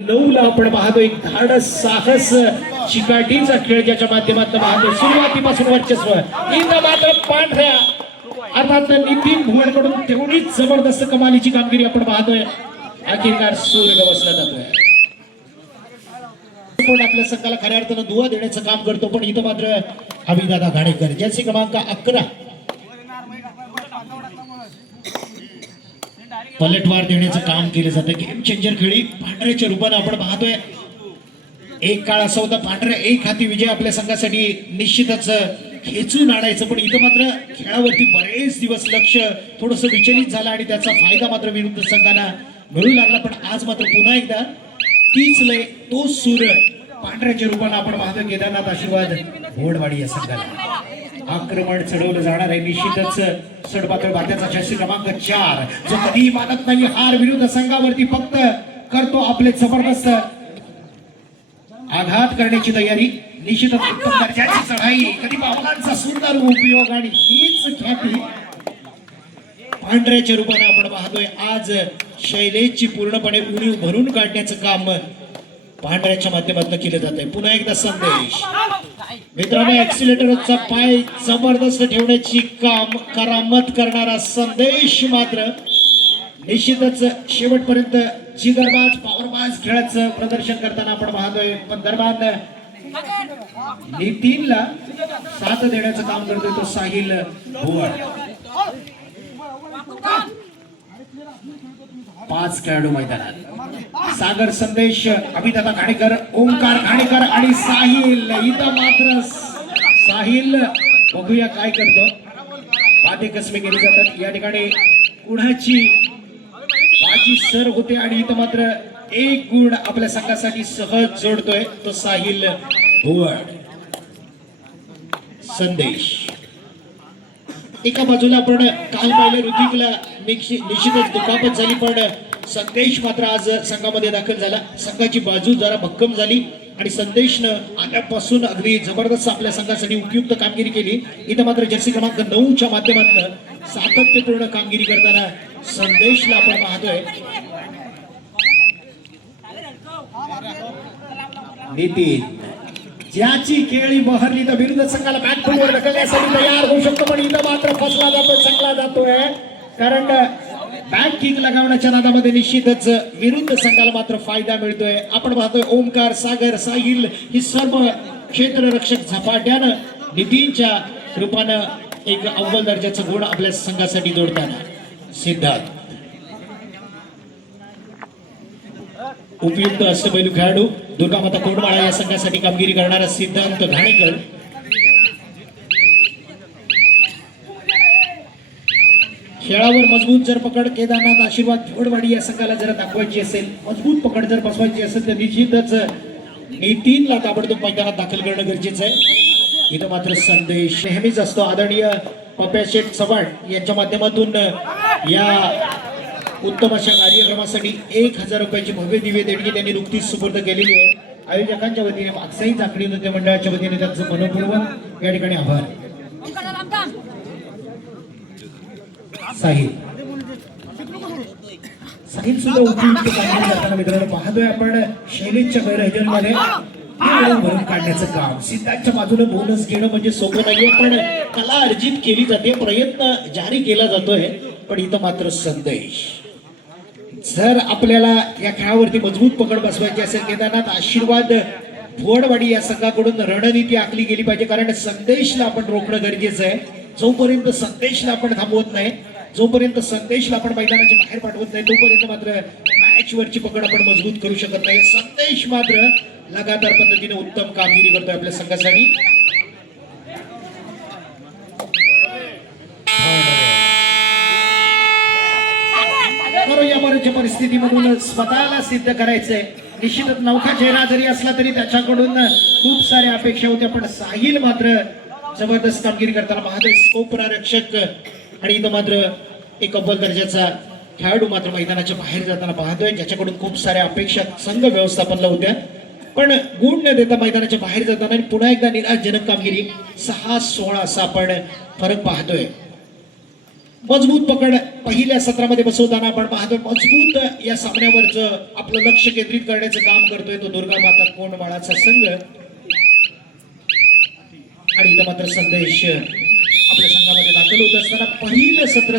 नऊला आपण पाहतो एक धाडस साहस चिकाटीचा खेळ ज्याच्या माध्यमातून पाहतो सुरुवातीपासून वर्चस्व. मात्र पांढऱ्या अर्थात नितीन भुवनकडून तेवढीच जबरदस्त कमालीची कामगिरी आपण पाहतोय. अखेरकार सूर्य बसला जातोय. पण आपल्या संघाला खऱ्या अर्थानं दुवा देण्याचं काम करतो पण इथं मात्र अभिदादा घाणेकर ज्याचे क्रमांक अकरा पलटवार देण्याचं काम केलं जातं. गेम चेंजर खेळी पांढऱ्याच्या रूपानं आपण पाहतोय. एक काळ असा होता पांढऱ्या एक हाती विजय आपल्या संघासाठी निश्चितच खेचून आणायचं. पण इथं मात्र खेळावरती बरेच दिवस लक्ष थोडस विचलित झालं आणि त्याचा फायदा मात्र विरुद्ध संघांना मिळू लागला. पण आज मात्र पुन्हा एकदा तीच लय तोच सूर पांढऱ्याच्या रूपानं आपण पाहतोय. केदारनाथ आशीर्वाद घोडवाडी या संघाला. आक्रमण चढवलं जाणार आहे. निश्चितच सडपातळ बात्याचा चषी क्रमांक चार जो कधीही मानत नाही हार विरुद्ध संघावरती फक्त करतो आपले जबरदस्त आघात करण्याची तयारी. निश्चितच उत्तम दर्जाची चढाई कधी बाबलांचा सुंदर उपयोग आणि हीच ख्याती. पांढऱ्याच्या रूपाने आपण पाहतोय आज शैलेशची पूर्णपणे उणीव भरून काढण्याचं काम पांढऱ्याच्या माध्यमातून केलं जात आहे. पुन्हा एकदा संदेश. मित्रांनो ऍक्सिलेटरचा पाय जबरदस्त ठेवण्याची काम करामत करणारा संदेश मात्र निश्चितच शेवटपर्यंत जिगरबाज पॉवरबाज खेळाचं प्रदर्शन करताना आपण पाहतोय. पण दरम्यान नितीनला साथ देण्याचं काम करतोय तो साहिल भुवड पाच खेळाडू मैदानात. सागर संदेश अभिदादा घाणेकर ओंकार घाणेकर आणि साहिल. इथं मात्र साहिल बघूया काय करतो. वादे कसमे केले जातात. या ठिकाणी कुणाची बाजी सर होते आणि इथं मात्र एक गुण आपल्या संघासाठी सहज जोडतोय तो साहिल भुवड. संदेश. एका बाजूला आपण काल पाहिलं ऋतिकला निश्चि- निश्चितच दुखापत झाली पण संदेश मात्र आज संघामध्ये दाखल झाला. संघाची बाजू जरा भक्कम झाली आणि संदेशनं आल्यापासून अगदी जबरदस्त आपल्या संघासाठी उपयुक्त कामगिरी केली. इथं मात्र जर्सी क्रमांक नऊच्या माध्यमातून सातत्यपूर्ण कामगिरी करताना संदेशला आपण पाहतोय. नितीन ज्याची केळी बहरली तर विरुद्ध संघाला बॅकफुटवर ढकलण्यासाठी तयार होऊ शकतो पण इथं मात्र फसला जातो चकला जातोय. कारण बॅक किक लगावण्याच्या नादामध्ये निश्चितच विरुद्ध संघाला मात्र फायदा मिळतोय. आपण पाहतोय ओमकार सागर साहिल ही सर्व क्षेत्ररक्षक झपाट्यानं नितीनच्या रूपानं एक अव्वल दर्जाचं गुण आपल्या संघासाठी जोडताना. सिद्धार्थ. उपयुक्त अष्टपैलू खेळाडू दुर्गामाता कोडमाळा या संघासाठी कामगिरी करणारा सिद्धांत घाणेकर खेळावर मजबूत जर पकड केदारनाथ आशीर्वाद घोडवाडी या संघाला जर दाखवायची असेल मजबूत पकड जर बसवायची असेल तर निश्चितच नितीनला ताबडतोब मैदानात दाखल करणं गरजेचं आहे. इथं मात्र संदेश नेहमीच असतो. आदरणीय पप्या शेठ चव्हाण यांच्या माध्यमातून या उत्तम अशा कार्यक्रमासाठी एक हजार रुपयाची भव्य दिव्य देणगी त्यांनी नुकतीच सुपूर्द केलेली आहे. आयोजकांच्या वतीने मागचाही झाकडी नृत्य मंडळाच्या वतीने त्यांचं मनपूर्वक या ठिकाणी आभार. साहिल. साहिल सुद्धा उपयुक्त कामगिरी जाताना मित्रांनो पाहतोय आपण शैलीच्या गैरहजेरीमध्ये भरून काढण्याचं काम. सिद्धांतच्या बाजूने बोनस घेणं म्हणजे सोपं नाहीये पण कला अर्जित केली जाते प्रयत्न जारी केला जातोय पण इथं मात्र संदेश. जर आपल्याला या खेळावरती मजबूत पकड बसवायची असेल केदारनाथ आशीर्वाद भोडवाडी या संघाकडून रणनीती आखली गेली पाहिजे. कारण संदेशला आपण रोखणं गरजेचं आहे. जोपर्यंत संदेशला आपण थांबवत नाही जोपर्यंत संदेशला आपण मैदानाच्या बाहेर पाठवत नाही तोपर्यंत मात्र मॅच वरची पकड आपण मजबूत करू शकत नाही. संदेश मात्र लगातार पद्धतीने उत्तम कामगिरी करतोय आपल्या संघासाठी. करो परिस्थितीमधून स्वतःला सिद्ध करायचंय. निश्चितच नौका चेहरा जरी असला तरी त्याच्याकडून खूप साऱ्या अपेक्षा होत्या पण साहिल मात्र जबरदस्त कामगिरी करताना महादेव स्कोपरारक्षक आणि इथं मात्र एक अव्वल दर्जाचा खेळाडू मात्र मैदानाच्या बाहेर जाताना पाहतोय. ज्याच्याकडून खूप साऱ्या अपेक्षा संघ व्यवस्थापनला होत्या. पण गुण न देता मैदानाच्या बाहेर जाताना आणि पुन्हा एकदा निराशजनक कामगिरी सहा सोळा असा आपण फरक पाहतोय. मजबूत पकड पहिल्या सत्रामध्ये बसवताना आपण पाहतो मजबूत या सामन्यावरच आपलं लक्ष केंद्रित करण्याचं काम करतोय तो दुर्गा माता बाळाचा संघ. आणि इथं मात्र संदेश आपल्या संघामध्ये दाखल होत असताना पहिलं सत्र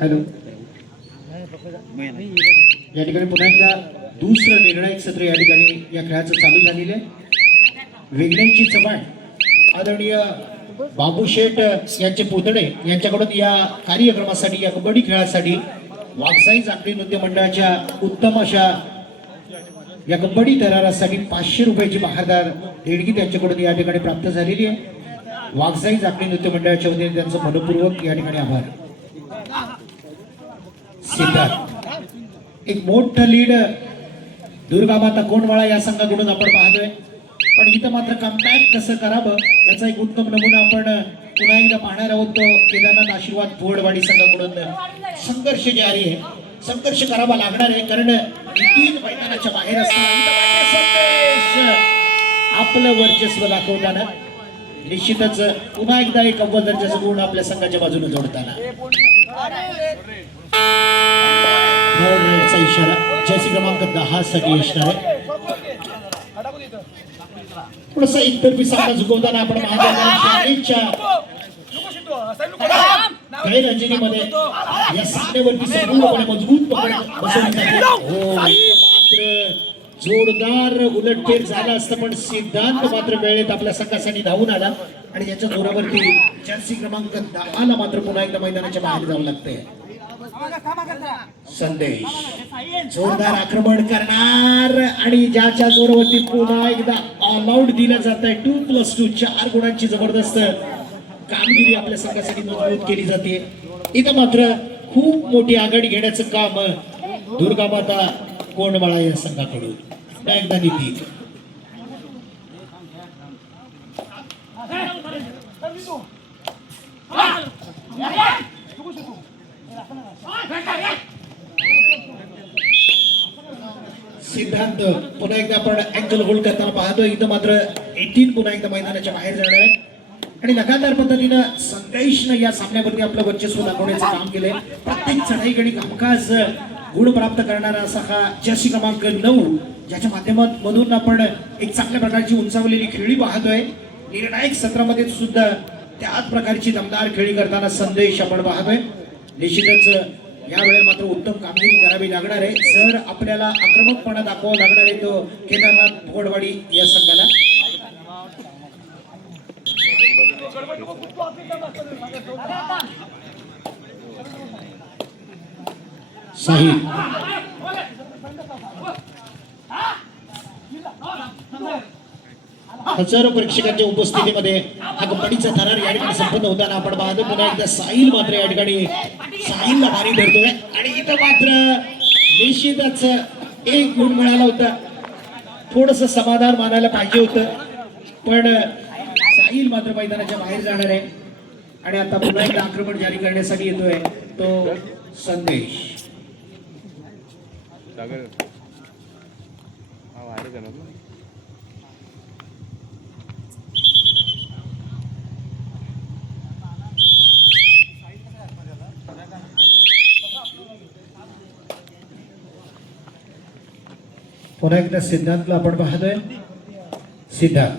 हॅलो. या ठिकाणी पुन्हा एकदा दुसरं निर्णायक सत्र या ठिकाणी या खेळाचं चालू झालेलं आहे. वेगण्यांची चव्हाण आदरणीय बाबू शेट यांचे पुतळे यांच्याकडून या कार्यक्रमासाठी या कबड्डी खेळासाठी वागसाई जागरी नृत्य मंडळाच्या उत्तम अशा या कबड्डी तरारासाठी पाचशे रुपयाची बहारदार देणगी त्यांच्याकडून या ठिकाणी प्राप्त झालेली आहे. वागसाई जागरी नृत्य मंडळाच्या वतीने त्यांचं मनपूर्वक या ठिकाणी आभार. सिद्धार्थ. एक मोठं लीड दुर्गा माता कोंडवाळा या संघाकडून आपण पाहतोय. पण इथं मात्र कमबॅक कसं करावं याचा एक उत्तम नमुना आपण पुन्हा एकदा पाहणार आहोत. तो केदारनाथ आशीर्वाद फोडवाडी संघाकडून संघर्ष जारी आहे संघर्ष करावा लागणार आहे. कारण तीन मैदानाच्या बाहेर असताना आपलं वर्चस्व दाखवताना निश्चितच पुन्हा एकदा एक अव्वल दर्जाचं गुण आपल्या संघाच्या बाजूने जोडताना. थर्ड रेडचा इशारा जर्सी क्रमांक दहा साठी असणार आहे थोडस इंटरव्ह्यू सामना चुकवताना आपण महाराजांच्या गैरहजेरीमध्ये या सामन्यावरती संपूर्णपणे मजबूत पकड बसवली जोरदार उलटफेर झाला असतं पण सिद्धांत मात्र वेळेत आपल्या संघासाठी धावून आला आणि याच्या जोरावरती जर्सी क्रमांक दहा ला मात्र पुन्हा एकदा मैदानाच्या बाहेर जावं लागतंय. संदेश. जोरदार आक्रमण करणार आणि ज्याच्या जोरावरती पुन्हा एकदा ऑल आउट दिलं जात आहे टू प्लस टू चार गुणांची जबरदस्त कामगिरी आपल्या संघासाठी मजबूत केली जाते. इथं मात्र खूप मोठी आघाडी घेण्याचं काम दुर्गा माता कोंडमाळा या संघाकडून. एकदा निधी. सिद्धांत. पुन्हा एकदा आपण अँगल होल्ड करताना पाहतोय. इथं मात्र एटीन पुन्हा एकदा मैदानाच्या बाहेर जाणार आहे. आणि लगातार पद्धतीनं संदेशनं या सामन्यावरती आपलं वर्चस्व दाखवण्याचं काम केलंय. प्रत्येक चढाईकडे कामकाज गुण प्राप्त करणारा असा हा जर्सी क्रमांक नऊ. ज्याच्या माध्यमातून आपण एक चांगल्या प्रकारची उंचावलेली खेळी पाहतोय. निर्णायक सत्रामध्ये सुद्धा त्याच प्रकारची दमदार खेळी करताना संदेश आपण पाहतोय. निश्चितच यावेळेला मात्र उत्तम कामगिरी करावी लागणार आहे. सर आपल्याला आक्रमकपणा दाखवावा लागणार आहे तो केदारनाथ भोगडवाडी या संघाला. साहिल हजारो प्रेक्षकांच्या उपस्थितीमध्ये हा कंपनीचा थरार या ठिकाणी संपन्न होताना आपण पाहतो. पुन्हा एकदा साहिल मात्र या ठिकाणी साहिलला भारी धरतोय. आणि इथं मात्र निश्चितच एक गुण मिळाला होता. थोडस समाधान मानायला पाहिजे होतं. पण साहिल मात्र मैदानाच्या बाहेर जाणार आहे. आणि आता पुन्हा एकदा आक्रमण जारी करण्यासाठी येतोय तो संदेश. सागर पुन्हा एकदा सिद्धांतला आपण पाहतोय. सिद्धांत.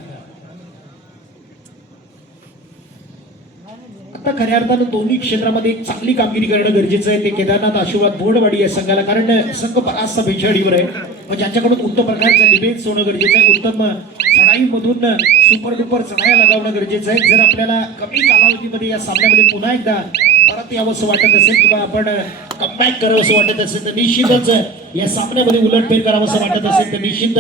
आता खऱ्या अर्थानं दोन्ही क्षेत्रामध्ये एक चांगली कामगिरी करणं गरजेचं आहे. ते केदारनाथ आशीर्वाद बोर्डवाडी या संघाला कारण संघ बराचसा बेछाडीवर आहे. मग ज्यांच्याकडून उत्तम प्रकारचा डिफेन्स होणं गरजेचं आहे उत्तम चढाईमधून सुपर डुपर चढाया लगावणं गरजेचं आहे. जर आपल्याला कमी कालावधीमध्ये या सामन्यामध्ये पुन्हा एकदा परत यावंसं वाटत असेल किंवा आपण कमबॅक करावंसं वाटत असेल तर निश्चितच या सामन्यामध्ये उलटफेर करावंसं वाटत असेल तर निश्चित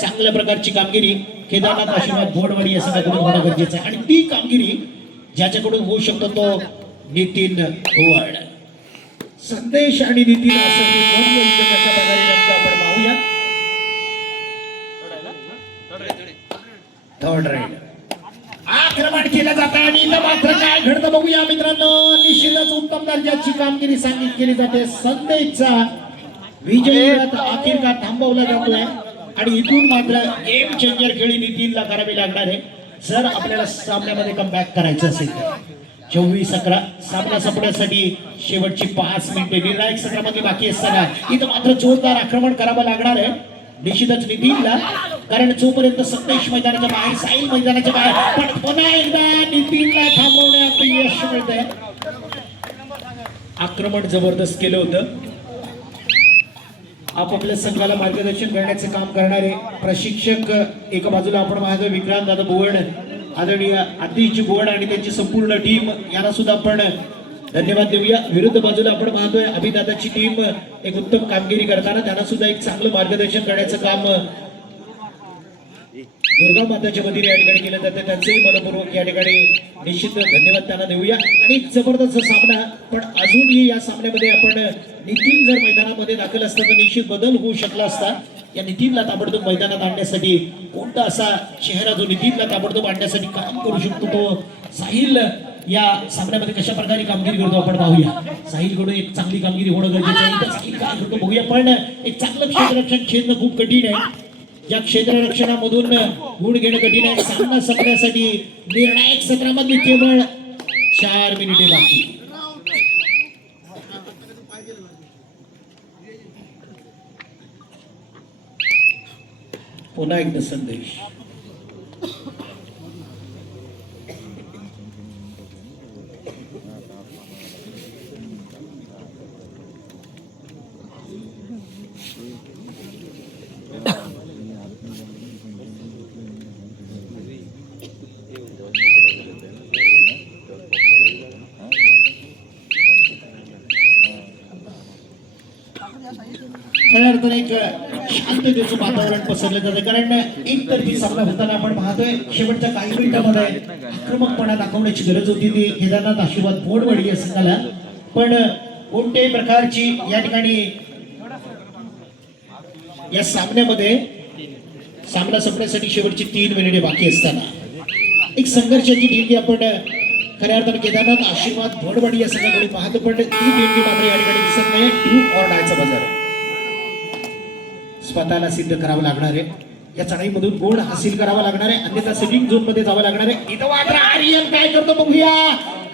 चांगल्या प्रकारची कामगिरी केदारनाथ आशीर्वाद बोर्डवाडी या सगळ्याकडून होणं गरजेचं आहे. आणि ती कामगिरी ज्याच्याकडून होऊ शकतो तो नितीन ओवाड संदेश आणि नितीन असं प्रकारे आपण पाहूया. थर्ड राईड आक्रमण केलं जात आणि मात्र काय घडतं बघू. उत्तम दर्जाची कामगिरी सांगित केली जाते संदेशचा विजयी अखेरकार थांबवला जातोय. आणि इथून मात्र गेम चेंजर खेळी नितीनला करावी लागणार आहे. जर आपल्याला सामन्यामध्ये कमबॅक करायचं असेल तर. चोवीस अकरा सामना संपण्यासाठी शेवटची पाच मिनिटे. निर्णायक सत्रामध्ये बाकी असताना इथं मात्र जोरदार आक्रमण करावं लागणार आहे. निश्चितच नितीनला कारण जोपर्यंत संदेश मैदानाच्या बाहेर साईल मैदानाच्या बाहेर पण पुन्हा एकदा नितीनला थांबवण्यात यश मिळत आहे आक्रमण जबरदस्त केलं होतं. आपापल्या संघाला मार्गदर्शन करण्याचे काम करणारे प्रशिक्षक एका बाजूला आपण पाहतो विक्रांत दादा भुवण आदरणीय आदिश भुवण आणि त्यांची संपूर्ण टीम यांना सुद्धा आपण धन्यवाद देऊया. विरुद्ध बाजूला आपण पाहतोय अभिदादाची टीम एक उत्तम कामगिरी करताना त्यांना सुद्धा एक चांगलं मार्गदर्शन करण्याचं काम दुर्गा माताच्या वतीने या ठिकाणी केलं जातं. त्यांचंही मनपूर्वक या ठिकाणी निश्चित धन्यवाद त्यांना देऊया. आणि एक जबरदस्त सामना पण अजूनही या सामन्यामध्ये आपण नितीन जर मैदानामध्ये दाखल असता तर निश्चित बदल होऊ शकला असता. या नितीनला ताबडतोब मैदानात आणण्यासाठी कोणता असा चेहरा जो नितीनला ताबडतोब आणण्यासाठी काम करू शकतो तो साहिल या सामन्यामध्ये कशा प्रकारे कामगिरी करतो आपण पाहूया. साहिलकडून एक चांगली कामगिरी होणं गरजेचं आहे. इथं काय करतो बघूया. पण एक चांगलं क्षेत्ररक्षण खेळणं खूप कठीण आहे. या क्षेत्ररक्षणामधून गुण घेणं कठीण आहे. सामना संपण्यासाठी निर्णायक सत्रामध्ये केवळ चार मिनिटे बाकी. पुन्हा एकदा संदेश. खऱ्या एक शांततेचं वातावरण पसरलं जातं. कारण एकतर्फी सामना होताना आपण पाहतोय शेवटच्या काही मिनिटांमध्ये आक्रमकपणा दाखवण्याची गरज होती. ती केदारनाथ आशीर्वाद बोर्डवाडी असं झाला पण कोणत्याही प्रकारची या ठिकाणी या सामन्यामध्ये सामना संपण्यासाठी शेवटची तीन मिनिटे बाकी असताना एक संघर्षाची देणगी आपण खऱ्या अर्थानं केदारनाथ आशीर्वाद भोडवाडी या संघाकडे पाहतो. पण ती देणगी मात्र या ठिकाणी दिसत नाही. टू ऑर डायचा बाजार. स्वतःला सिद्ध करावं लागणार आहे. या चढाईमधून गुण हासिल करावा लागणार आहे. अन्यथा सिटिंग झोनमध्ये जावं लागणार आहे. इथं मात्र आर्यन काय करतो बघूया.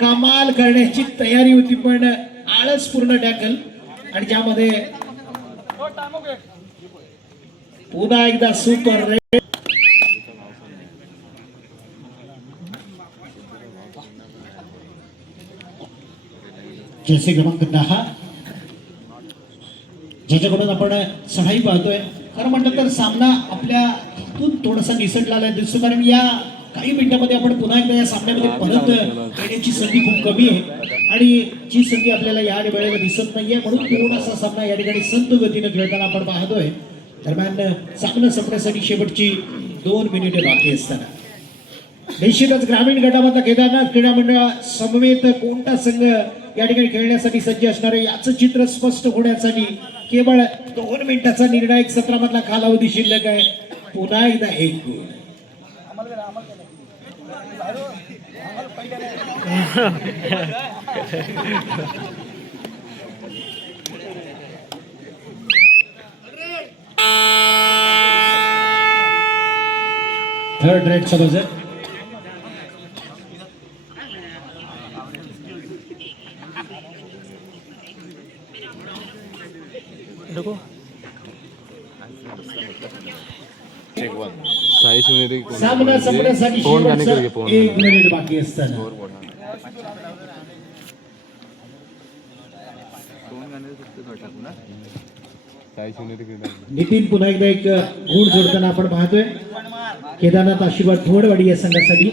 कमाल करण्याची तयारी होती पण आळस पूर्ण टॅकल. आणि ज्यामध्ये पुन्हा एकदा सुपर रेड जैसे क्रमांक दहा. ज्याच्याकडून आपण चढाई पाहतोय. खरं म्हटलं तर सामना आपल्या हातून थोडासा निसटलेला दिसतो. कारण या काही मिनिटांमध्ये आपण पुन्हा एकदा या सामन्यामध्ये परत येण्याची संधी खूप कमी आहे. आणि जी संधी आपल्याला या वेळेला दिसत नाहीये म्हणून थोडासा सामना या ठिकाणी संत गतीनं खेळताना आपण पाहतोय. दरम्यान सामना संपण्यासाठी शेवटची दोन मिनिटे बाकी असताना. निश्चितच ग्रामीण गटामधला केदारनाथ क्रीडा मंडळ समवेत कोणता संघ या ठिकाणी खेळण्यासाठी सज्ज असणार आहे याचं चित्र स्पष्ट होण्यासाठी केवळ दोन मिनिटाचा निर्णायक सत्रामधला कालावधी शिल्लक आहे. पुन्हा एकदा एक गुण. थर्ड रेड समज चेक वन साई शिवनेरी कोण- सामना संपण्यासाठी पवन गाणेकर घे, शेवटचं पवन एक गाणेकर. मिनिट बाकी असताना पवन गाणेकर फक्त तो टाकू ना? साई शिवनेरी क्रीडा नितीन पुन्हा एकदा एक गुण जोडताना आपण पाहतोय केदारनाथ आशीर्वाद थोडवाडी या संघासाठी